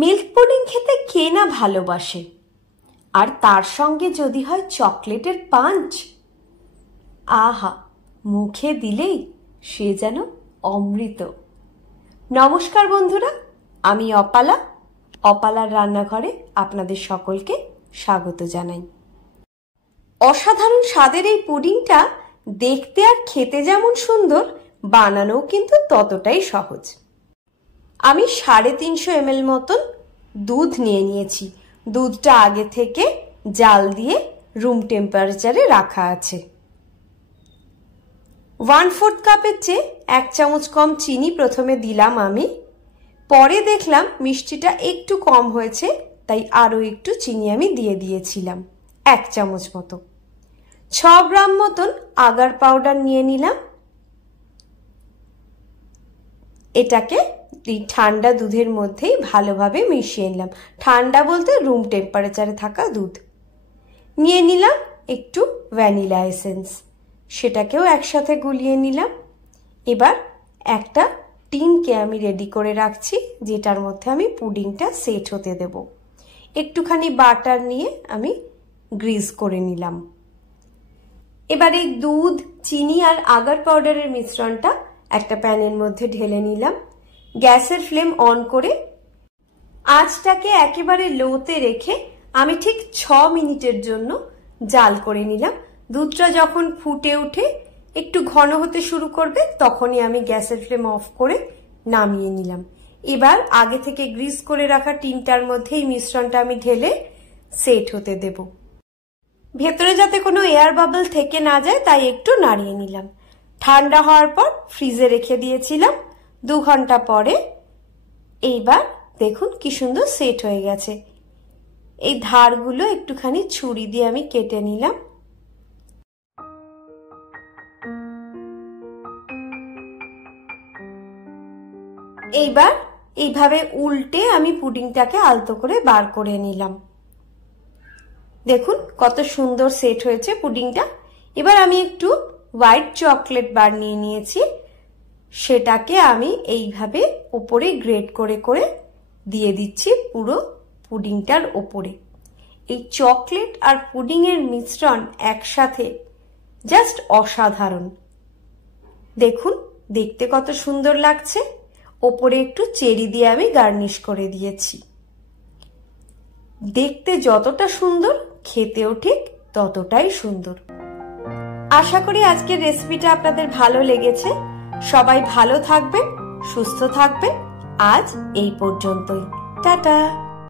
Milk pudding খেতে কে না ভালোবাসে, আর তার সঙ্গে যদি হয় চকলেটের পাঞ্চ, আহা, মুখে দিলেই সে যেন অমৃত। নমস্কার বন্ধুরা, আমি অপালা। অপালার রান্নাঘরে আপনাদের সকলকে স্বাগত জানাই। অসাধারণ স্বাদের এই পুডিংটা দেখতে আর খেতে যেমন সুন্দর, বানানোও কিন্তু ততটাই সহজ। আমি 350 ml মতন দুধ নিয়ে নিয়েছি। দুধটা আগে থেকে জাল দিয়ে রুম টেম্পারেচারে রাখা আছে। 1/4 কাপের চেয়ে 1 চামচ কম চিনি প্রথমে দিলাম আমি। পরে দেখলাম মিষ্টিটা একটু কম হয়েছে, তাই আরো একটু চিনি আমি দিয়ে দিয়েছিলাম 1 চামচ মতো। 6 গ্রাম মতন আগার পাউডার নিয়ে নিলাম। এটাকে ঠান্ডা দুধের মধ্যেই ভালোভাবে মিশিয়ে নিলাম। ঠান্ডা বলতে রুম টেম্পারেচারে থাকা দুধ। নিয়ে নিলাম একটু ভ্যানিলা এসেন্স, সেটাকেও একসাথে গুলিয়ে নিলাম। এবার একটা টিনকে আমি রেডি করে রাখছি, যেটার মধ্যে আমি পুডিংটা সেট হতে দেব। একটুখানি বাটার নিয়ে আমি গ্রিজ করে নিলাম। এবার এই দুধ, চিনি আর আগার পাউডারের মিশ্রণটা একটা প্যানের মধ্যে ঢেলে নিলাম। গ্যাসের ফ্লেম অন করে আঁচটাকে একেবারে লোতে রেখে আমি ঠিক 6 মিনিটের জন্য জাল করে নিলাম। দুধটা যখন ফুটে উঠে একটু ঘন হতে শুরু করবে, তখনই আমি গ্যাসের ফ্লেম অফ করে নামিয়ে নিলাম। এবার আগে থেকে গ্রিজ করে রাখা টিনটার মধ্যে এই মিশ্রণটা আমি ঢেলে সেট হতে দেব। ভেতরে যাতে কোনো এয়ার বাবল থেকে না যায়, তাই একটু নাড়িয়ে নিলাম। ঠান্ডা হওয়ার পর ফ্রিজে রেখে দিয়েছিলাম। 2 ঘন্টা পরে এইবার দেখুন কি সুন্দর সেট হয়ে গেছে। এই ধারগুলো একটুখানি ছুরি দিয়ে আমি কেটে নিলাম। এইবার এইভাবে উল্টে আমি পুডিংটাকে আলতো করে বার করে নিলাম। দেখুন কত সুন্দর সেট হয়েছে পুডিংটা। এবার আমি একটু হোয়াইট চকলেট বার নিয়ে নিয়েছি, সেটাকে আমি এইভাবে উপরে গ্রেট করে করে দিয়ে দিচ্ছি পুরো পুডিংটার ওপরে। এই চকলেট আর পুডিং এর মিশ্রণ একসাথে জাস্ট অসাধারণ। দেখুন দেখতে কত সুন্দর লাগছে। ওপরে একটু চেরি দিয়ে আমি গার্নিশ করে দিয়েছি। দেখতে যতটা সুন্দর, খেতেও ঠিক ততটাই সুন্দর। আশা করি আজকের রেসিপিটা আপনাদের ভালো লেগেছে। সবাই ভালো থাকবেন, সুস্থ থাকবেন। আজ এই পর্যন্তই। টাটা।